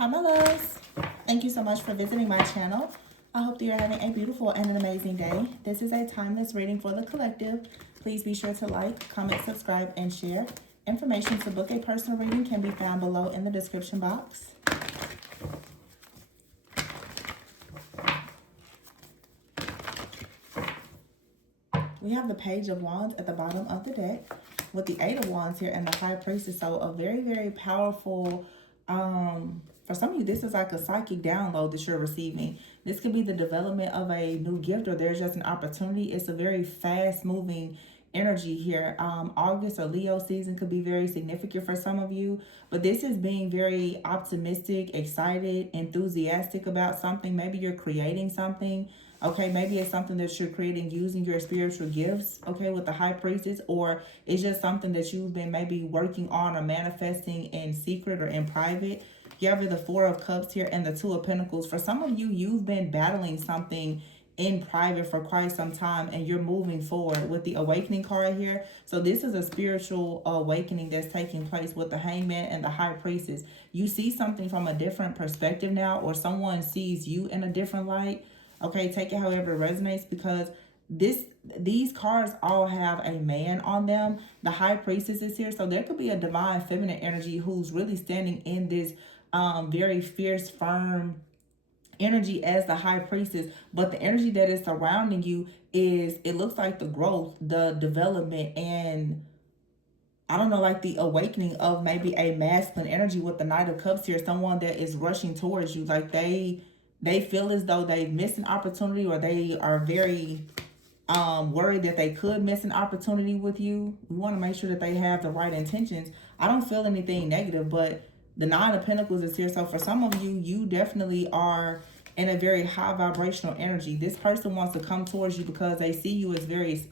Hi, my loves. Thank you so much for visiting my channel. I hope that you're having a beautiful and an amazing day. This is a timeless reading for the collective. Please be sure to like, comment, subscribe, and share. Information to book a personal reading can be found below in the description box. We have the Page of Wands at the bottom of the deck with the Eight of Wands here and the High Priestess. So a very, very powerful, for some of you, this is like a psychic download that you're receiving. This could be the development of a new gift, or there's just an opportunity. It's a very fast moving energy here. August or Leo season could be very significant for some of you, but this is being very optimistic, excited, enthusiastic about something. Maybe you're creating something. Okay, maybe it's something that you're creating using your spiritual gifts, okay, with the High Priestess, or it's just something that you've been maybe working on or manifesting in secret or in private. You have the Four of Cups here and the Two of Pentacles. For some of you, you've been battling something in private for quite some time, and you're moving forward with the Awakening card here. So this is a spiritual awakening that's taking place with the Hangman and the High Priestess. You see something from a different perspective now, or someone sees you in a different light. Okay, take it however it resonates, because these cards all have a man on them. The High Priestess is here, so there could be a divine feminine energy who's really standing in this very fierce, firm energy as the High Priestess. But the energy that is surrounding you is, it looks like the growth, the development, and I don't know, like the awakening of maybe a masculine energy with the Knight of Cups here. Someone that is rushing towards you, like they feel as though they've missed an opportunity, or they are very worried that they could miss an opportunity with you. We want to make sure that they have the right intentions. I don't feel anything negative, but the Nine of Pentacles is here. So for some of you, you definitely are in a very high vibrational energy. This person wants to come towards you because they see you as very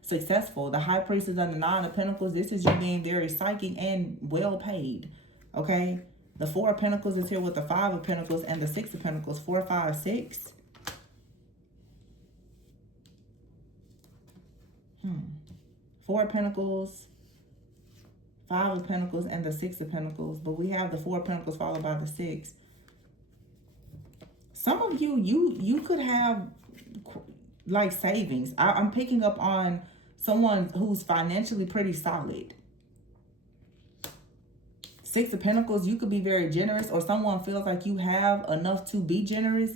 successful. The High Priestess and the Nine of Pentacles, this is you being very psychic and well paid. Okay. The Four of Pentacles is here with the Five of Pentacles and the Six of Pentacles. 4, 5, 6. Four of Pentacles, Five of Pentacles, and the Six of Pentacles. But we have the Four of Pentacles followed by the Six. Some of you, you could have like savings. I'm picking up on someone who's financially pretty solid. Six of Pentacles, you could be very generous, or someone feels like you have enough to be generous.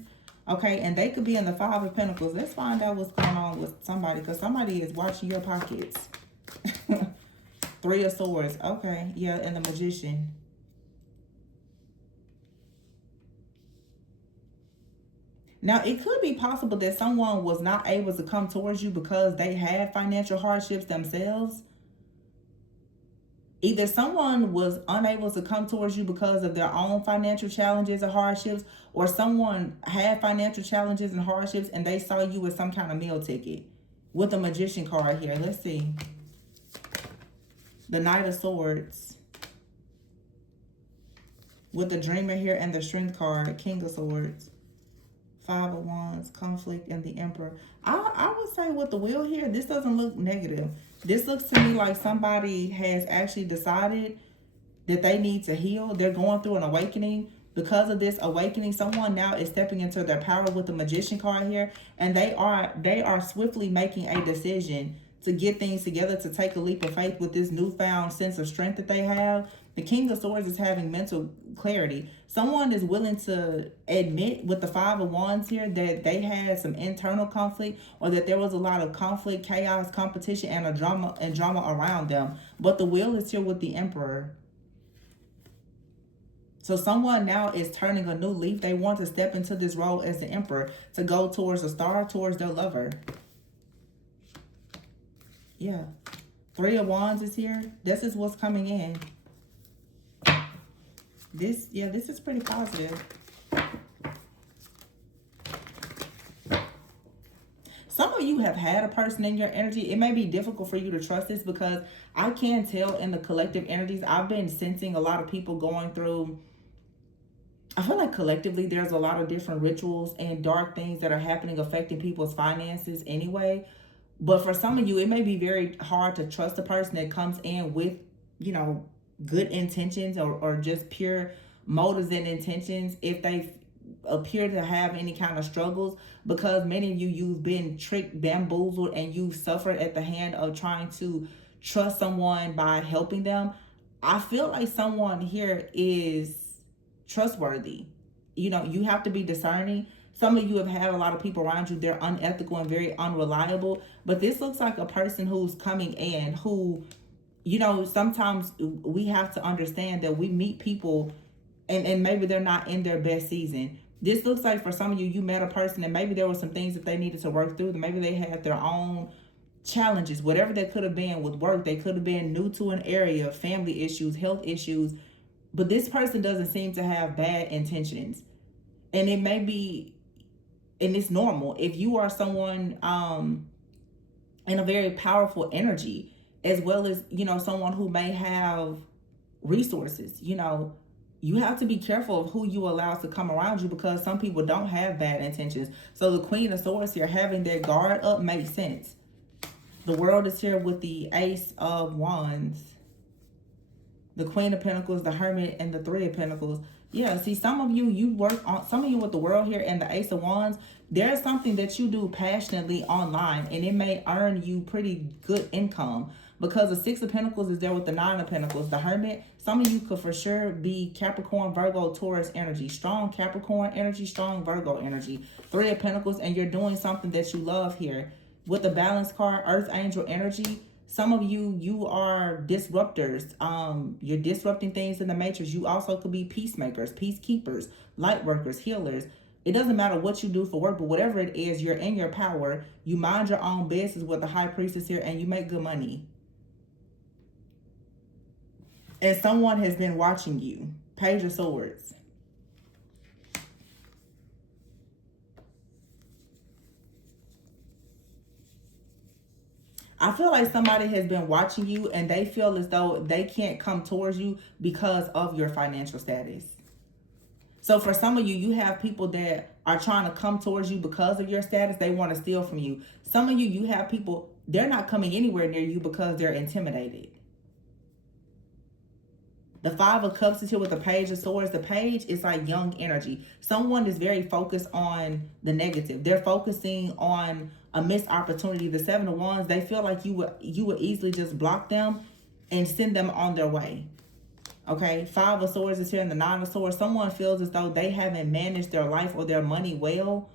Okay, and they could be in the Five of Pentacles. Let's find out what's going on with somebody, because somebody is watching your pockets. Three of Swords. Okay, yeah, and the Magician. Now, it could be possible that someone was not able to come towards you because they had financial hardships themselves. Either someone was unable to come towards you because of their own financial challenges or hardships, or someone had financial challenges and hardships and they saw you as some kind of meal ticket. With the Magician card here, let's see. The Knight of Swords. With the Dreamer here and the Strength card, King of Swords. Five of Wands, Conflict, and the Emperor. I would say with the Wheel here, this doesn't look negative. This looks to me like somebody has actually decided that they need to heal. They're going through an awakening. Because of this awakening, someone now is stepping into their power with the Magician card here. And they are swiftly making a decision to get things together, to take a leap of faith with this newfound sense of strength that they have. The King of Swords is having mental clarity. Someone is willing to admit with the Five of Wands here that they had some internal conflict, or that there was a lot of conflict, chaos, competition, and drama around them. But the Wheel is here with the Emperor. So someone now is turning a new leaf. They want to step into this role as the Emperor, to go towards a star, towards their lover. Yeah. Three of Wands is here. This is what's coming in. This is pretty positive. Some of you have had a person in your energy. It may be difficult for you to trust this, because I can tell in the collective energies, I've been sensing a lot of people going through, I feel like collectively there's a lot of different rituals and dark things that are happening, affecting people's finances anyway. But for some of you, it may be very hard to trust a person that comes in with, you know, good intentions, or just pure motives and intentions if they appear to have any kind of struggles, because many of you've been tricked, bamboozled, and you've suffered at the hand of trying to trust someone by helping them. I feel like someone here is trustworthy. You know, you have to be discerning. Some of you have had a lot of people around you, they're unethical and very unreliable, but this looks like a person who's coming in who, you know, sometimes we have to understand that we meet people and maybe they're not in their best season. This looks like for some of you, you met a person and maybe there were some things that they needed to work through. Maybe they had their own challenges, whatever they could have been with work. They could have been new to an area, family issues, health issues. But this person doesn't seem to have bad intentions. And it may be, and it's normal. If you are someone in a very powerful energy, as well as, you know, someone who may have resources, you know, you have to be careful of who you allow to come around you, because some people don't have bad intentions. So the Queen of Swords here, having their guard up, makes sense. The World is here with the Ace of Wands, the Queen of Pentacles, the Hermit, and the Three of Pentacles. Yeah, see, some of you work on, some of you with the World here and the Ace of Wands, there's something that you do passionately online, and it may earn you pretty good income, because the Six of Pentacles is there with the Nine of Pentacles, the Hermit. Some of you could for sure be Capricorn, Virgo, Taurus energy, strong Capricorn energy, strong Virgo energy. Three of Pentacles, and you're doing something that you love here. With the Balance card, Earth Angel energy, some of you are disruptors. You're disrupting things in the matrix. You also could be peacemakers, peacekeepers, light workers, healers. It doesn't matter what you do for work, but whatever it is, you're in your power. You mind your own business with the High Priestess here, and you make good money. And someone has been watching you. Page of Swords. I feel like somebody has been watching you and they feel as though they can't come towards you because of your financial status. So for some of you, you have people that are trying to come towards you because of your status. They want to steal from you. Some of you, you have people, they're not coming anywhere near you because they're intimidated. The Five of Cups is here with the Page of Swords. The Page is like young energy. Someone is very focused on the negative. They're focusing on a missed opportunity. The Seven of Wands, they feel like you would easily just block them and send them on their way. Okay, Five of Swords is here and the Nine of Swords. Someone feels as though they haven't managed their life or their money well.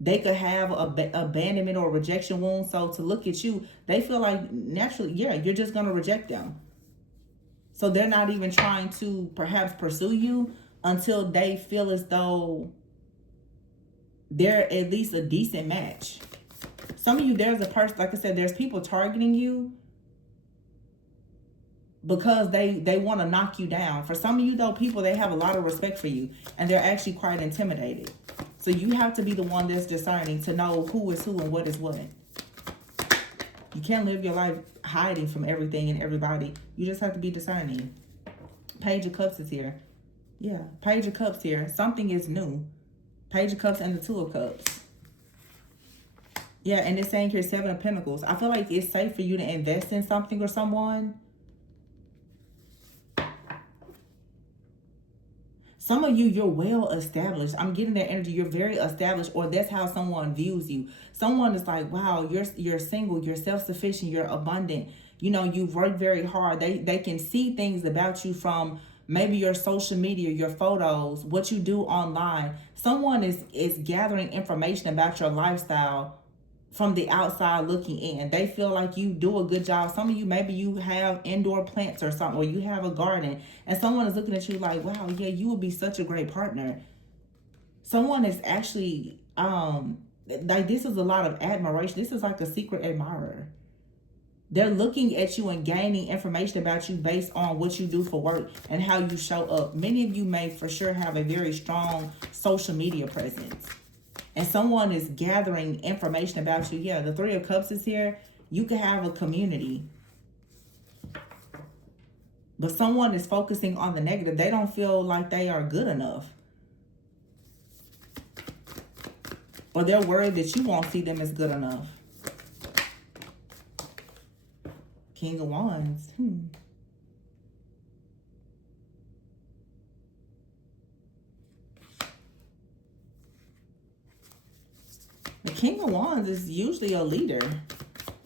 They could have a abandonment or rejection wound. So to look at you, they feel like naturally, yeah, you're just going to reject them. So they're not even trying to perhaps pursue you until they feel as though they're at least a decent match. Some of you, there's a person, like I said, there's people targeting you because they want to knock you down. For some of you, though, people, they have a lot of respect for you and they're actually quite intimidated. So you have to be the one that's discerning to know who is who and what is what. You can't live your life hiding from everything and everybody. You just have to be discerning. Page of Cups is here. Yeah, Page of Cups here. Something is new. Page of Cups and the Two of Cups. Yeah, and it's saying here Seven of Pentacles. I feel like it's safe for you to invest in something or someone. Some of you, you're well established. I'm getting that energy. You're very established, or that's how someone views you. Someone is like, wow, you're single, you're self-sufficient, you're abundant. You know, you've worked very hard. They can see things about you from maybe your social media, your photos, what you do online. Someone is gathering information about your lifestyle from the outside looking in. They feel like you do a good job. Some of you, maybe you have indoor plants or something, or you have a garden, and someone is looking at you like, wow, yeah, you would be such a great partner. Someone is actually, like, this is a lot of admiration. This is like a secret admirer. They're looking at you and gaining information about you based on what you do for work and how you show up. Many of you may for sure have a very strong social media presence. And someone is gathering information about you. Yeah, the Three of Cups is here. You could have a community. But someone is focusing on the negative. They don't feel like they are good enough. Or they're worried that you won't see them as good enough. King of Wands. The King of Wands is usually a leader.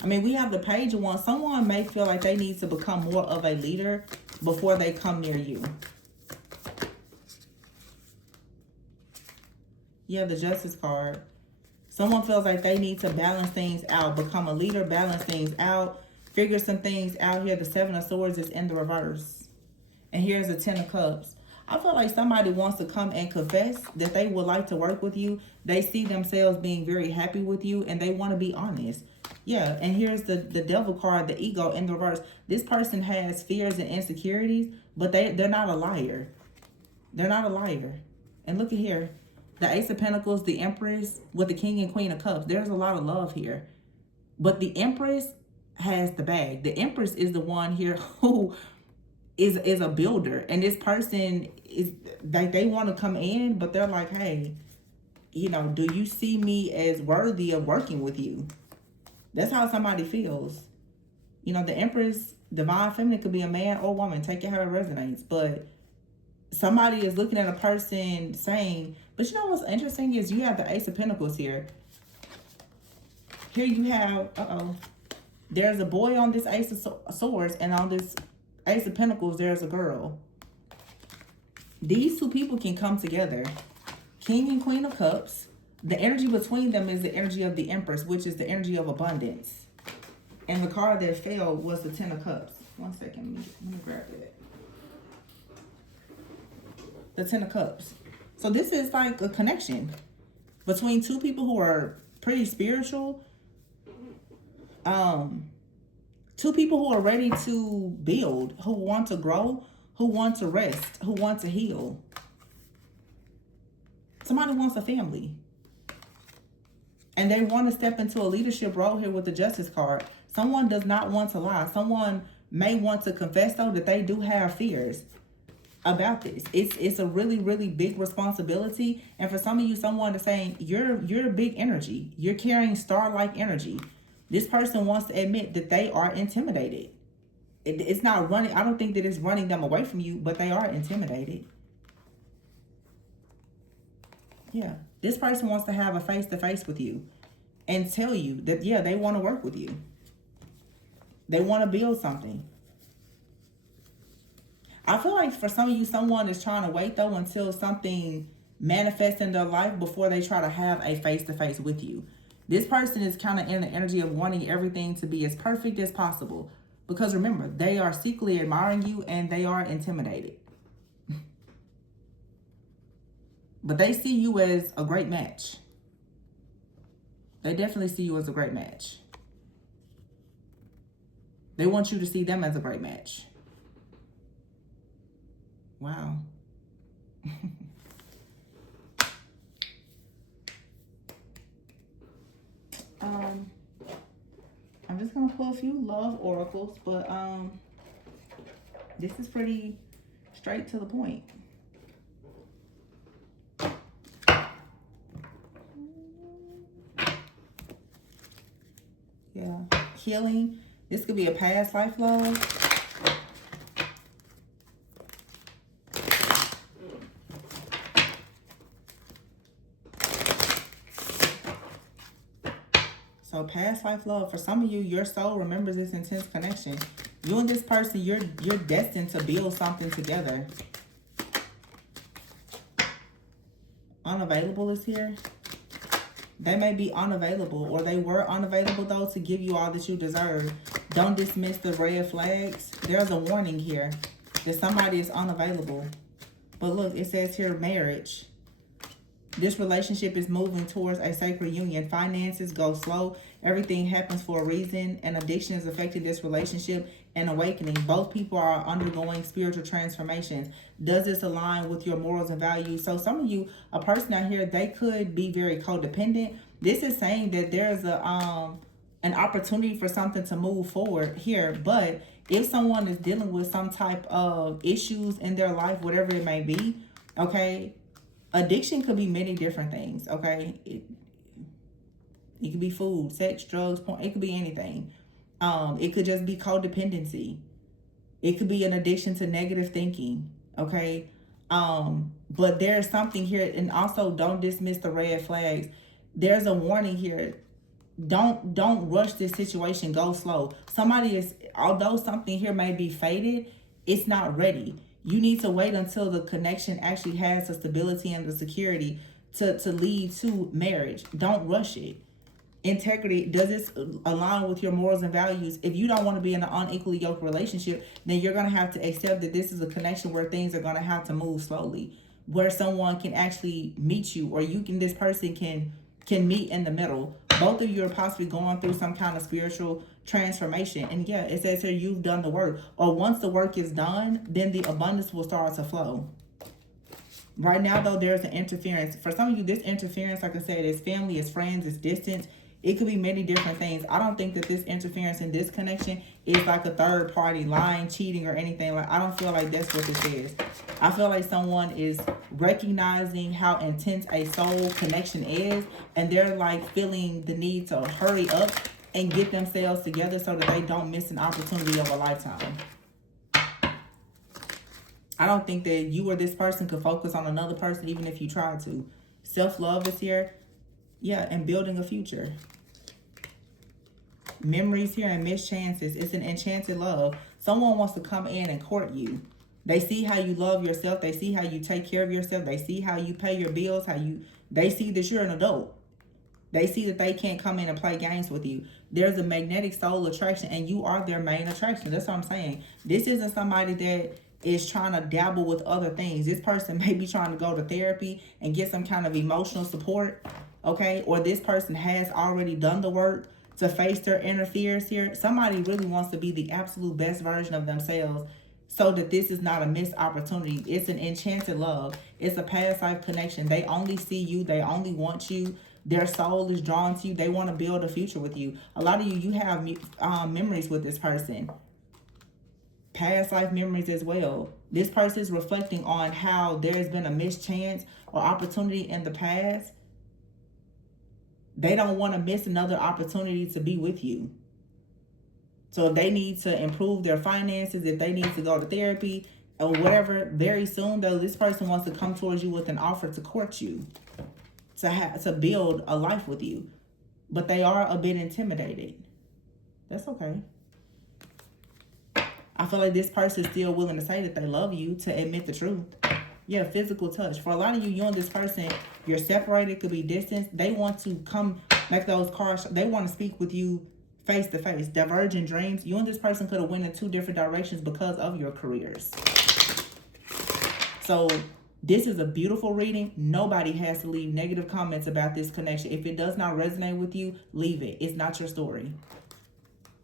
I mean, we have the Page of Wands. Someone may feel like they need to become more of a leader before they come near you. You have the Justice card. Someone feels like they need to balance things out, become a leader, balance things out, figure some things out here. The Seven of Swords is in the reverse. And here's the Ten of Cups. I feel like somebody wants to come and confess that they would like to work with you. They see themselves being very happy with you and they want to be honest. Yeah, and here's the Devil card, the Ego in the reverse. This person has fears and insecurities, but they're not a liar. They're not a liar. And look at here. The Ace of Pentacles, the Empress with the King and Queen of Cups. There's a lot of love here. But the Empress has the bag. The Empress is the one here who is a builder, and this person is like, they want to come in, but they're like, hey, you know, do you see me as worthy of working with you? That's how somebody feels. You know, the Empress, Divine Feminine, could be a man or woman. Take it how it resonates. But somebody is looking at a person saying, but you know what's interesting is you have the Ace of Pentacles here. Here you have, there's a boy on this Ace of Swords, and on this Ace of Pentacles, there's a girl. These two people can come together. King and Queen of Cups. The energy between them is the energy of the Empress, which is the energy of abundance. And the card that fell was the Ten of Cups. One second, let me grab it. The Ten of Cups. So this is like a connection between two people who are pretty spiritual. Two people who are ready to build, who want to grow, who want to rest, who want to heal. Somebody wants a family. And they want to step into a leadership role here with the Justice card. Someone does not want to lie. Someone may want to confess, though, that they do have fears about this. It's a really, really big responsibility. And for some of you, someone is saying, you're a big energy. You're carrying star-like energy. This person wants to admit that they are intimidated. It's not running. I don't think that it's running them away from you, but they are intimidated. Yeah. This person wants to have a face-to-face with you and tell you that, yeah, they want to work with you. They want to build something. I feel like for some of you, someone is trying to wait, though, until something manifests in their life before they try to have a face-to-face with you. This person is kind of in the energy of wanting everything to be as perfect as possible. Because remember, they are secretly admiring you and they are intimidated. But they see you as a great match. They definitely see you as a great match. They want you to see them as a great match. Wow. I'm just going to pull a few love oracles, but this is pretty straight to the point. Yeah, healing. This could be a past life love. So past life love. For some of you, your soul remembers this intense connection. You and this person, you're destined to build something together. Unavailable is here. They may be unavailable, or they were unavailable, though, to give you all that you deserve. Don't dismiss the red flags. There's a warning here that somebody is unavailable. But look, it says here marriage. This relationship is moving towards a sacred union. Finances go slow. Everything happens for a reason. And addiction is affecting this relationship and awakening. Both people are undergoing spiritual transformation. Does this align with your morals and values? So some of you, a person out here, they could be very codependent. This is saying that there's an opportunity for something to move forward here. But if someone is dealing with some type of issues in their life, whatever it may be, okay, addiction could be many different things, okay? It could be food, sex, drugs, porn. It could be anything. It could just be codependency. It could be an addiction to negative thinking, okay? But there's something here, and also don't dismiss the red flags. there's a warning here. Don't rush this situation. Go slow. Somebody is, although something here may be fated, it's not ready. You need to wait until the connection actually has the stability and the security to lead to marriage. Don't rush it. Integrity, does this align with your morals and values? If you don't want to be in an unequally yoked relationship, then you're going to have to accept that this is a connection where things are going to have to move slowly, where someone can actually meet you, or this person can meet in the middle. Both of you are possibly going through some kind of spiritual transformation. And yeah, it says here you've done the work. Or once the work is done, then the abundance will start to flow. Right now, though, there's an interference. For some of you, this interference, like I said, is family, is friends, is distance. It could be many different things. I don't think that this interference and this connection is like a third party lying, cheating, or anything. Like, I don't feel like that's what this is. I feel like someone is recognizing how intense a soul connection is, and they're like feeling the need to hurry up and get themselves together so that they don't miss an opportunity of a lifetime. I don't think that you or this person could focus on another person even if you tried to. Self-love is here. Yeah, and building a future. Memories here and missed chances. It's an enchanted love. Someone wants to come in and court you. They see how you love yourself. They see how you take care of yourself. They see how you pay your bills. They see that you're an adult. They see that they can't come in and play games with you. There's a magnetic soul attraction, and you are their main attraction. That's what I'm saying. This isn't somebody that is trying to dabble with other things. This person may be trying to go to therapy and get some kind of emotional support, okay? Or this person has already done the work to face their inner fears here. Somebody really wants to be the absolute best version of themselves so that this is not a missed opportunity. It's an enchanted love. It's a past life connection. They only see you. They only want you. Their soul is drawn to you. They want to build a future with you. A lot of you have memories with this person. Past life memories as well. This person is reflecting on how there has been a missed chance or opportunity in the past. They don't want to miss another opportunity to be with you. So if they need to improve their finances, if they need to go to therapy or whatever, very soon though, this person wants to come towards you with an offer to court you, to build a life with you. But they are a bit intimidated. That's okay. I feel like this person is still willing to say that they love you, to admit the truth. Yeah, physical touch. For a lot of you, you and this person, you're separated, could be distance. They want to come, like those cars, they want to speak with you face to face. Divergent dreams. You and this person could have went in two different directions because of your careers. So this is a beautiful reading. Nobody has to leave negative comments about this connection. If it does not resonate with you, leave it. It's not your story.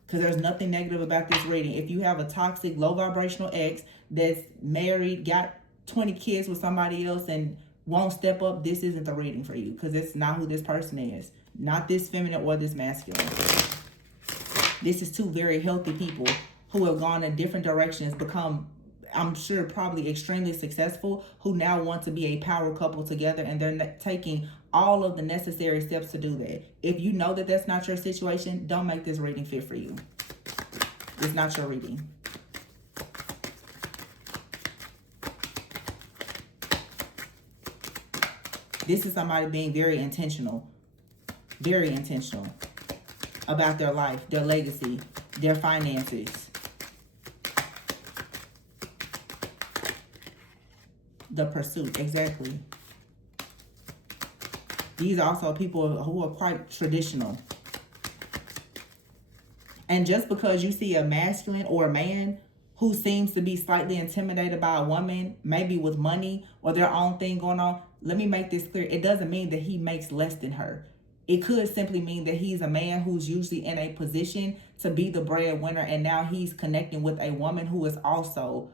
Because there's nothing negative about this reading. If you have a toxic, low vibrational ex that's married, got 20 kids with somebody else and won't step up, this isn't the reading for you. Because it's not who this person is. Not this feminine or this masculine. This is two very healthy people who have gone in different directions, become, I'm sure, probably extremely successful, who now want to be a power couple together, and they're taking all of the necessary steps to do that. If you know that that's not your situation, don't make this reading fit for you. It's not your reading. This is somebody being very intentional about their life, their legacy, their finances. The pursuit, exactly. These are also people who are quite traditional. And just because you see a masculine or a man who seems to be slightly intimidated by a woman, maybe with money or their own thing going on, let me make this clear. It doesn't mean that he makes less than her. It could simply mean that he's a man who's usually in a position to be the breadwinner, and now he's connecting with a woman who is also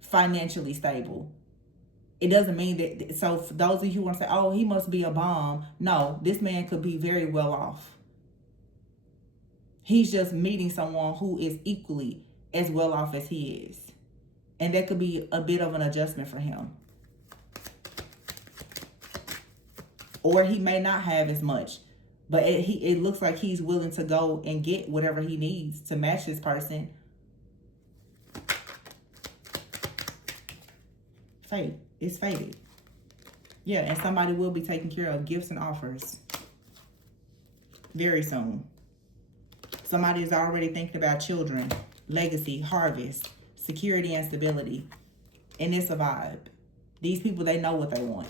financially stable. It doesn't mean that, so for those of you who want to say, oh, he must be a bum. No, this man could be very well off. He's just meeting someone who is equally as well off as he is. And that could be a bit of an adjustment for him. Or he may not have as much, but it looks like he's willing to go and get whatever he needs to match this person. Fate. It's fated. Yeah, and somebody will be taking care of gifts and offers. very soon. Somebody is already thinking about children, legacy, harvest, security, and stability. And it's a vibe. These people, they know what they want.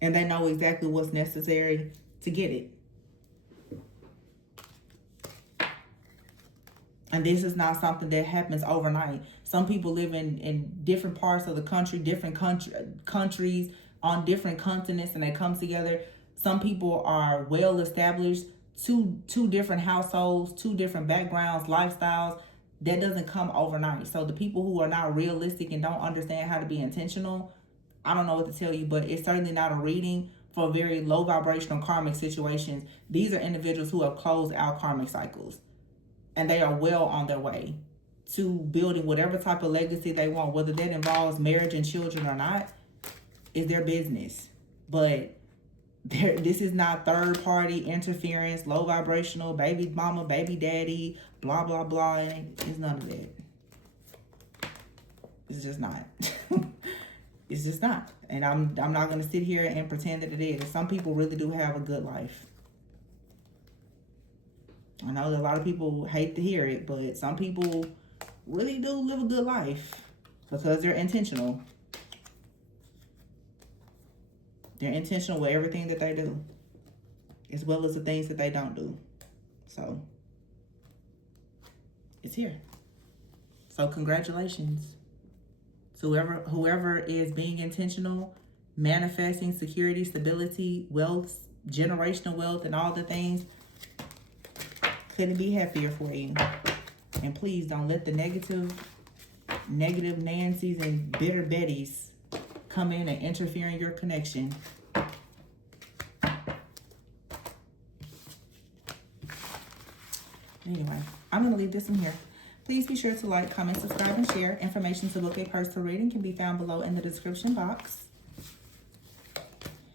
And they know exactly what's necessary to get it. And this is not something that happens overnight. Some people live in different parts of the country, different countries, on different continents, and they come together. Some people are well established, two different households, two different backgrounds, lifestyles. That doesn't come overnight. So the people who are not realistic and don't understand how to be intentional, I don't know what to tell you, but it's certainly not a reading for very low vibrational karmic situations. These are individuals who have closed out karmic cycles, and they are well on their way to building whatever type of legacy they want. Whether that involves marriage and children or not is their business. But this is not third party interference, low vibrational, baby mama, baby daddy, blah, blah, blah. It's none of that. It's just not. It's just not. And I'm not going to sit here and pretend that it is. Some people really do have a good life. I know a lot of people hate to hear it, but some people really do live a good life because they're intentional. They're intentional with everything that they do, as well as the things that they don't do. So, it's here. So, congratulations to whoever is being intentional, manifesting security, stability, wealth, generational wealth, and all the things. Couldn't be happier for you. And please don't let the negative Nancys and bitter Bettys come in and interfere in your connection. Anyway, I'm going to leave this in here. Please be sure to like, comment, subscribe, and share. Information to book a personal reading can be found below in the description box.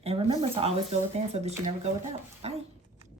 And remember to always go within so that you never go without. Bye.